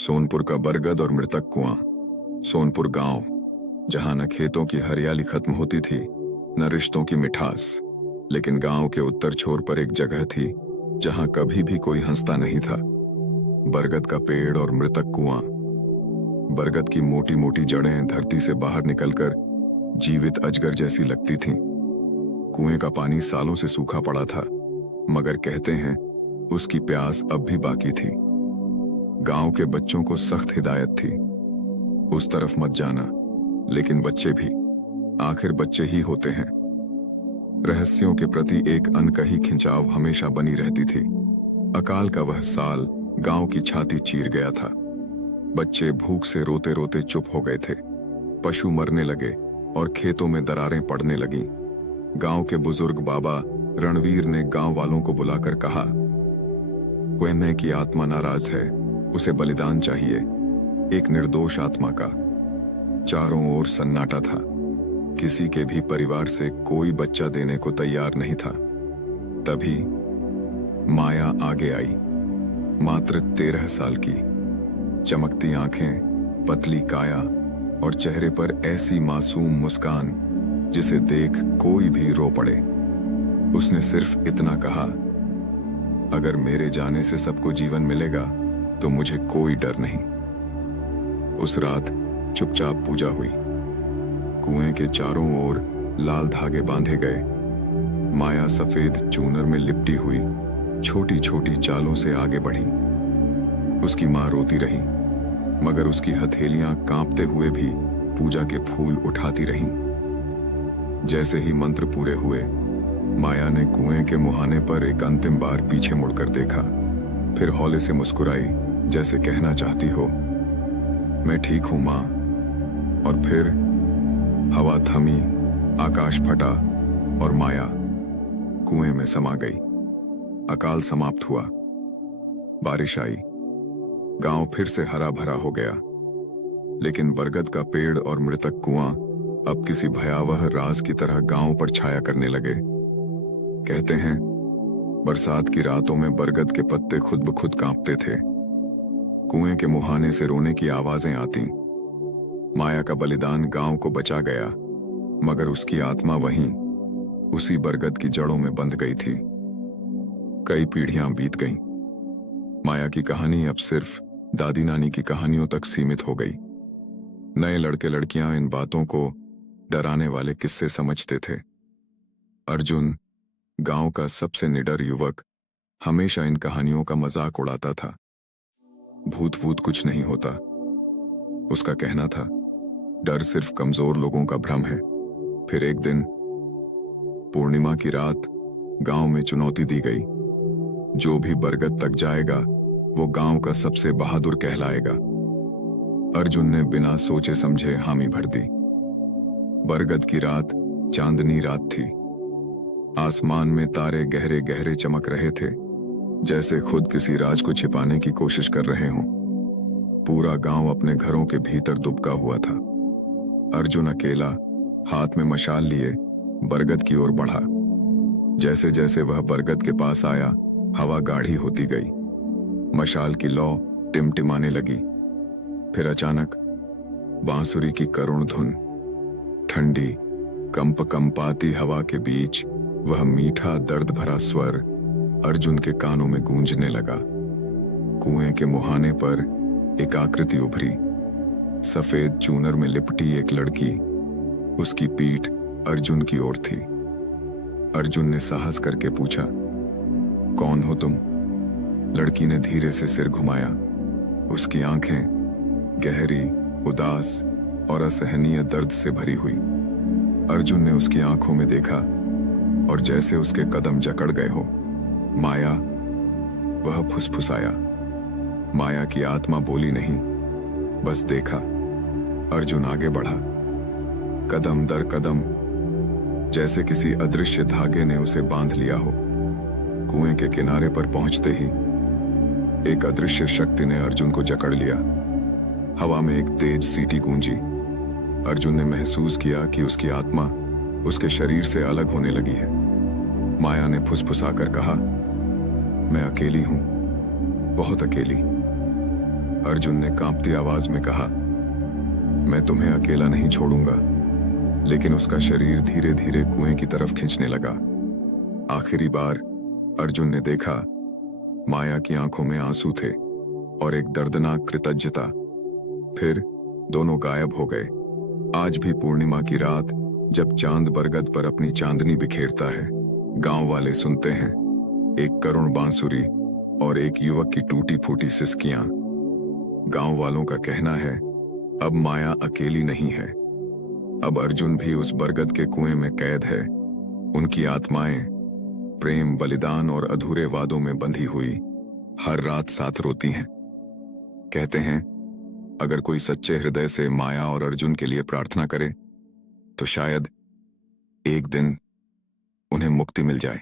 सोनपुर का बरगद और मृतक कुआं। सोनपुर गांव, जहां न खेतों की हरियाली खत्म होती थी न रिश्तों की मिठास, लेकिन गांव के उत्तर छोर पर एक जगह थी जहां कभी भी कोई हंसता नहीं था। बरगद का पेड़ और मृतक कुआं। बरगद की मोटी मोटी जड़ें धरती से बाहर निकलकर जीवित अजगर जैसी लगती थीं। कुएं का पानी सालों से सूखा पड़ा था, मगर कहते हैं उसकी प्यास अब भी बाकी थी। गांव के बच्चों को सख्त हिदायत थी, उस तरफ मत जाना, लेकिन बच्चे भी आखिर बच्चे ही होते हैं। रहस्यों के प्रति एक अनकही खिंचाव हमेशा बनी रहती थी। अकाल का वह साल गांव की छाती चीर गया था। बच्चे भूख से रोते रोते चुप हो गए थे, पशु मरने लगे और खेतों में दरारें पड़ने लगीं। गांव के बुजुर्ग बाबा रणवीर ने गांव वालों को बुलाकर कहा, क्वेन्ने की आत्मा नाराज है, उसे बलिदान चाहिए, एक निर्दोष आत्मा का। चारों ओर सन्नाटा था, किसी के भी परिवार से कोई बच्चा देने को तैयार नहीं था। तभी माया आगे आई, मात्र 13 साल की, चमकती आंखें, पतली काया और चेहरे पर ऐसी मासूम मुस्कान जिसे देख कोई भी रो पड़े। उसने सिर्फ इतना कहा, अगर मेरे जाने से सबको जीवन मिलेगा तो मुझे कोई डर नहीं। उस रात चुपचाप पूजा हुई। कुएं के चारों ओर लाल धागे बांधे गए। माया सफेद चूनर में लिपटी हुई छोटी छोटी चालों से आगे बढ़ी। उसकी मां रोती रही, मगर उसकी हथेलियां कांपते हुए भी पूजा के फूल उठाती रहीं। जैसे ही मंत्र पूरे हुए, माया ने कुएं के मुहाने पर एक अंतिम बार पीछे मुड़कर देखा, फिर हौले से मुस्कुराई, जैसे कहना चाहती हो, मैं ठीक हूं मां। और फिर हवा थमी, आकाश फटा और माया कुएं में समा गई। अकाल समाप्त हुआ, बारिश आई, गांव फिर से हरा भरा हो गया। लेकिन बरगद का पेड़ और मृतक कुआं अब किसी भयावह राज की तरह गांव पर छाया करने लगे। कहते हैं बरसात की रातों में बरगद के पत्ते खुद ब खुद कांपते थे। कुएं के मुहाने से रोने की आवाजें आती। माया का बलिदान गांव को बचा गया, मगर उसकी आत्मा वहीं उसी बरगद की जड़ों में बंध गई थी। कई पीढ़ियां बीत गईं। माया की कहानी अब सिर्फ दादी नानी की कहानियों तक सीमित हो गई। नए लड़के लड़कियां इन बातों को डराने वाले किस्से समझते थे। अर्जुन, गांव का सबसे निडर युवक, हमेशा इन कहानियों का मजाक उड़ाता था। भूत वूत कुछ नहीं होता, उसका कहना था, डर सिर्फ कमजोर लोगों का भ्रम है। फिर एक दिन पूर्णिमा की रात गांव में चुनौती दी गई, जो भी बरगद तक जाएगा वो गांव का सबसे बहादुर कहलाएगा। अर्जुन ने बिना सोचे समझे हामी भर दी। बरगद की रात चांदनी रात थी। आसमान में तारे गहरे गहरे चमक रहे थे, जैसे खुद किसी राज को छिपाने की कोशिश कर रहे हों। पूरा गांव अपने घरों के भीतर दुबका हुआ था। अर्जुन अकेला, हाथ में मशाल लिए, बरगद की ओर बढ़ा। जैसे जैसे वह बरगद के पास आया, हवा गाढ़ी होती गई, मशाल की लौ टिमटिमाने लगी। फिर अचानक बांसुरी की करुण धुन, ठंडी कंपाती हवा के बीच वह मीठा दर्द भरा स्वर अर्जुन के कानों में गूंजने लगा। कुएं के मुहाने पर एक आकृति उभरी, सफेद चूनर में लिपटी एक लड़की, उसकी पीठ अर्जुन की ओर थी। अर्जुन ने साहस करके पूछा, कौन हो तुम? लड़की ने धीरे से सिर घुमाया। उसकी आंखें गहरी, उदास और असहनीय दर्द से भरी हुई। अर्जुन ने उसकी आंखों में देखा और जैसे उसके कदम जकड़ गए हो, माया, वह फुसफुसाया। माया की आत्मा बोली नहीं, बस देखा। अर्जुन आगे बढ़ा, कदम दर कदम, जैसे किसी अदृश्य धागे ने उसे बांध लिया हो। कुएं के किनारे पर पहुंचते ही एक अदृश्य शक्ति ने अर्जुन को जकड़ लिया। हवा में एक तेज सीटी गूंजी। अर्जुन ने महसूस किया कि उसकी आत्मा उसके शरीर से अलग होने लगी है। माया ने फुसफुसाकर कहा, मैं अकेली हूं, बहुत अकेली। अर्जुन ने कांपती आवाज में कहा, मैं तुम्हें अकेला नहीं छोड़ूंगा। लेकिन उसका शरीर धीरे धीरे कुएं की तरफ खींचने लगा। आखिरी बार अर्जुन ने देखा, माया की आंखों में आंसू थे और एक दर्दनाक कृतज्ञता। फिर दोनों गायब हो गए। आज भी पूर्णिमा की रात, जब चांद बरगद पर अपनी चांदनी बिखेरता है, गांव वाले सुनते हैं एक करुण बांसुरी और एक युवक की टूटी फूटी सिसकियां। गांव वालों का कहना है, अब माया अकेली नहीं है। अब अर्जुन भी उस बरगद के कुएं में कैद है। उनकी आत्माएं प्रेम, बलिदान और अधूरे वादों में बंधी हुई हर रात साथ रोती हैं। कहते हैं, अगर कोई सच्चे हृदय से माया और अर्जुन के लिए प्रार्थना करे तो शायद एक दिन उन्हें मुक्ति मिल जाए।